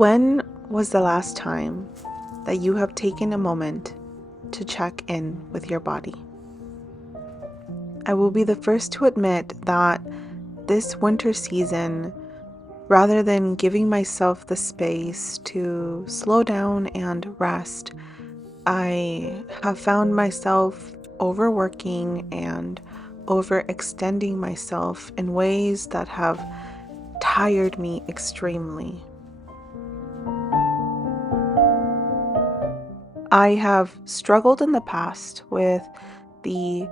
When was the last time that you have taken a moment to check in with your body? I will be the first to admit that this winter season, rather than giving myself the space to slow down and rest, I have found myself overworking and overextending myself in ways that have tired me extremely. I have struggled in the past with the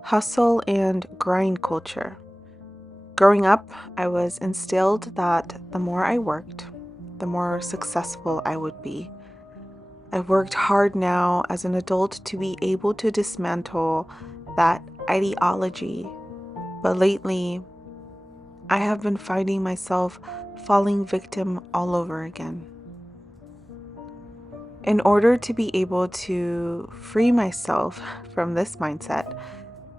hustle and grind culture. Growing up, I was instilled that the more I worked, the more successful I would be. I've worked hard now as an adult to be able to dismantle that ideology, but lately I have been finding myself falling victim all over again. In order to be able to free myself from this mindset,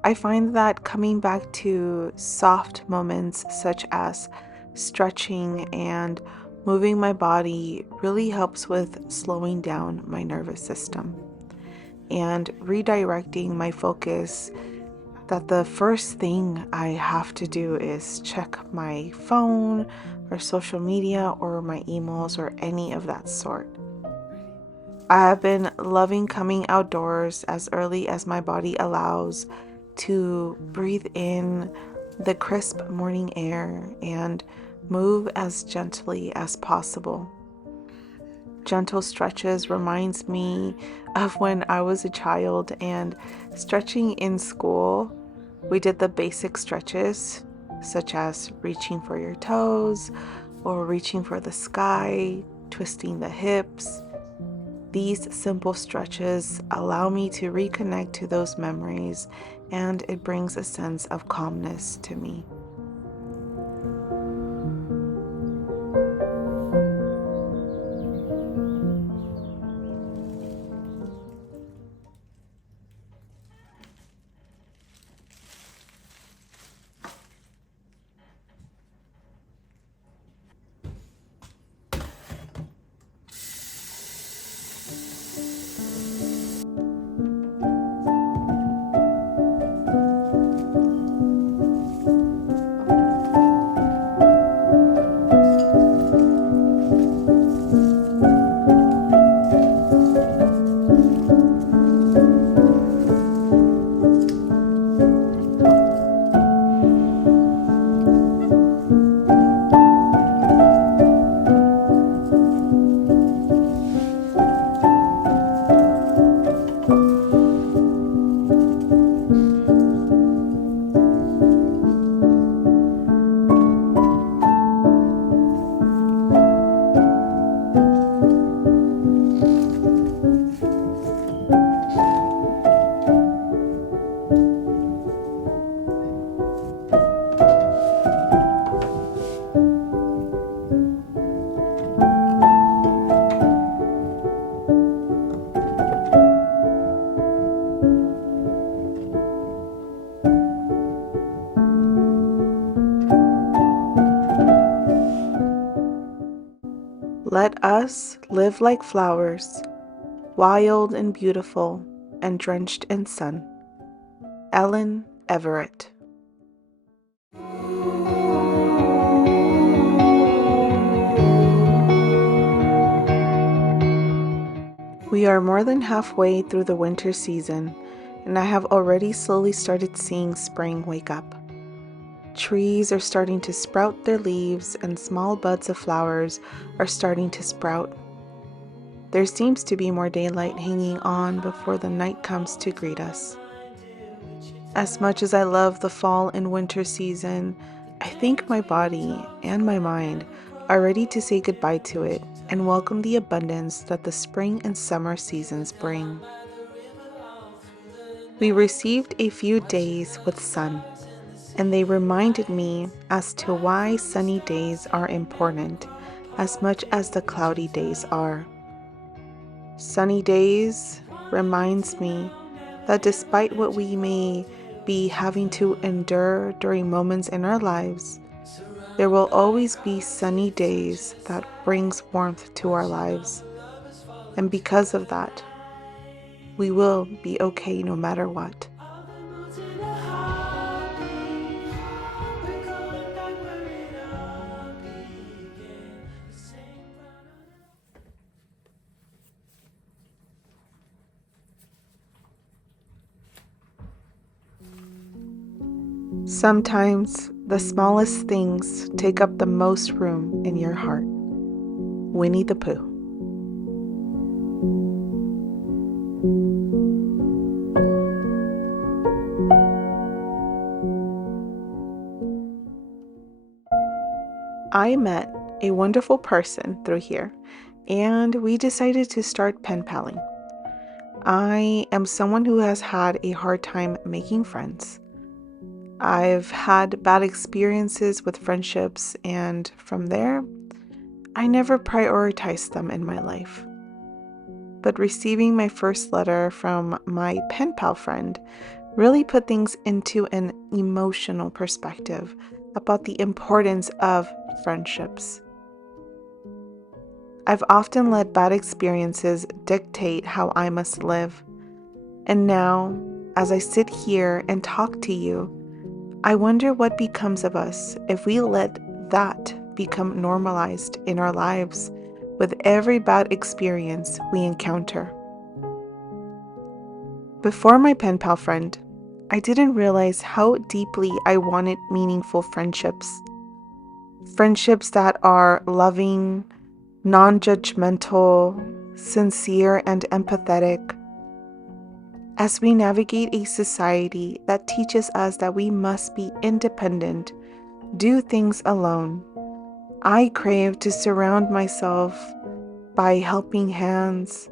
I find that coming back to soft moments such as stretching and moving my body really helps with slowing down my nervous system and redirecting my focus that the first thing I have to do is check my phone or social media or my emails or any of that sort. I have been loving coming outdoors as early as my body allows to breathe in the crisp morning air and move as gently as possible. Gentle stretches reminds me of when I was a child and stretching in school. We did the basic stretches such as reaching for your toes or reaching for the sky, twisting the hips. These simple stretches allow me to reconnect to those memories, and it brings a sense of calmness to me. Let us live like flowers, wild and beautiful and drenched in sun. Ellen Everett. We are more than halfway through the winter season, and I have already slowly started seeing spring wake up. Trees are starting to sprout their leaves, and small buds of flowers are starting to sprout. There seems to be more daylight hanging on before the night comes to greet us. As much as I love the fall and winter season, I think my body and my mind are ready to say goodbye to it and welcome the abundance that the spring and summer seasons bring. We received a few days with sun, and they reminded me as to why sunny days are important as much as the cloudy days are. Sunny days reminds me that despite what we may be having to endure during moments in our lives, There will always be sunny days that brings warmth to our lives. And because of that, we will be okay no matter what. Sometimes the smallest things take up the most room in your heart. Winnie the Pooh. I met a wonderful person through here, and we decided to start pen paling. I am someone who has had a hard time making friends. I've had bad experiences with friendships, and from there, I never prioritized them in my life. But receiving my first letter from my pen pal friend really put things into an emotional perspective about the importance of friendships. I've often let bad experiences dictate how I must live. And now, as I sit here and talk to you, I wonder what becomes of us if we let that become normalized in our lives with every bad experience we encounter. Before my pen pal friend, I didn't realize how deeply I wanted meaningful friendships. Friendships that are loving, non-judgmental, sincere, and empathetic. As we navigate a society that teaches us that we must be independent, do things alone, I crave to surround myself by helping hands,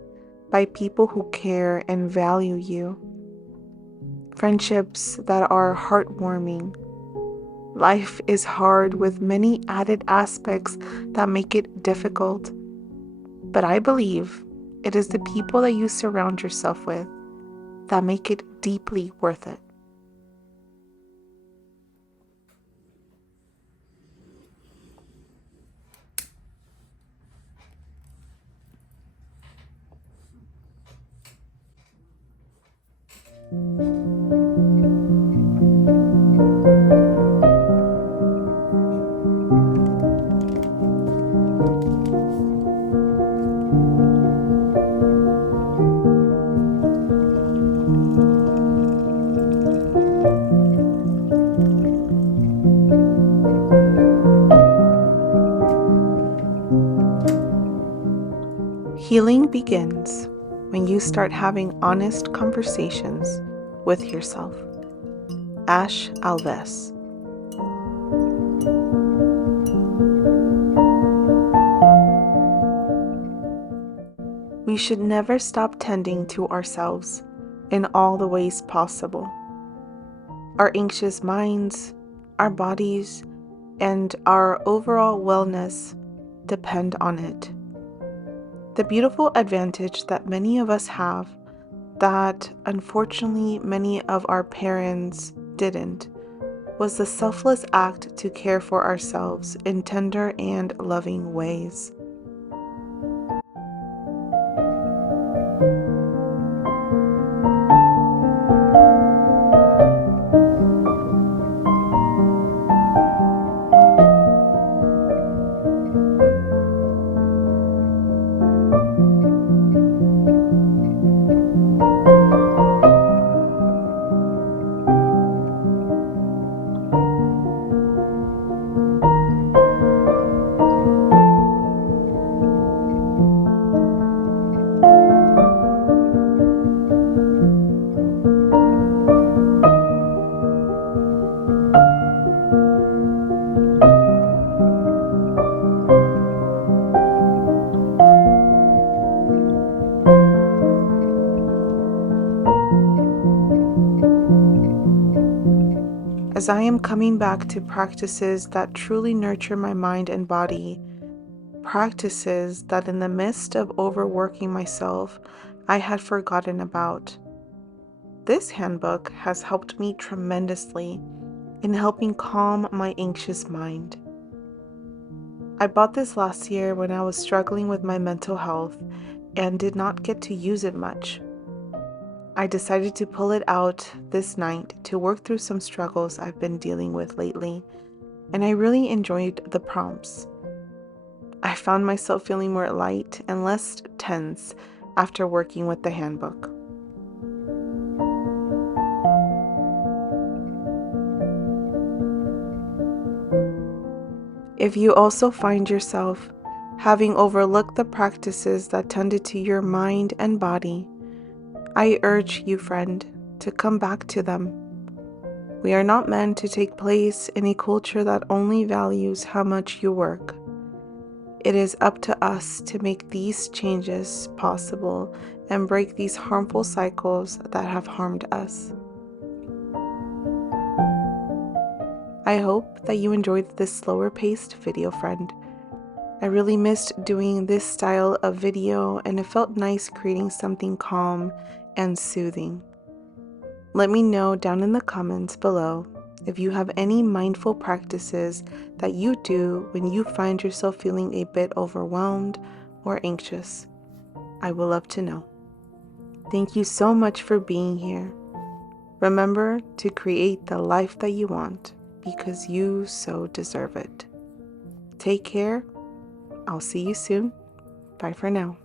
by people who care and value you. Friendships that are heartwarming. Life is hard with many added aspects that make it difficult. But I believe it is the people that you surround yourself with that make it deeply worth it. Healing begins when you start having honest conversations with yourself. Ash Alves. We should never stop tending to ourselves in all the ways possible. Our anxious minds, our bodies, and our overall wellness depend on it. The beautiful advantage that many of us have that unfortunately many of our parents didn't was the selfless act to care for ourselves in tender and loving ways. As I am coming back to practices that truly nurture my mind and body, practices that in the midst of overworking myself, I had forgotten about. This handbook has helped me tremendously in helping calm my anxious mind. I bought this last year when I was struggling with my mental health and did not get to use it much. I decided to pull it out this night to work through some struggles I've been dealing with lately, and I really enjoyed the prompts. I found myself feeling more light and less tense after working with the handbook. If you also find yourself having overlooked the practices that tended to your mind and body, I urge you, friend, to come back to them. We are not meant to take place in a culture that only values how much you work. It is up to us to make these changes possible and break these harmful cycles that have harmed us. I hope that you enjoyed this slower paced video, friend. I really missed doing this style of video, and it felt nice creating something calm and soothing. Let me know down in the comments below if you have any mindful practices that you do when you find yourself feeling a bit overwhelmed or anxious. I would love to know. Thank you so much for being here. Remember to create the life that you want because you so deserve it. Take care. I'll see you soon. Bye for now.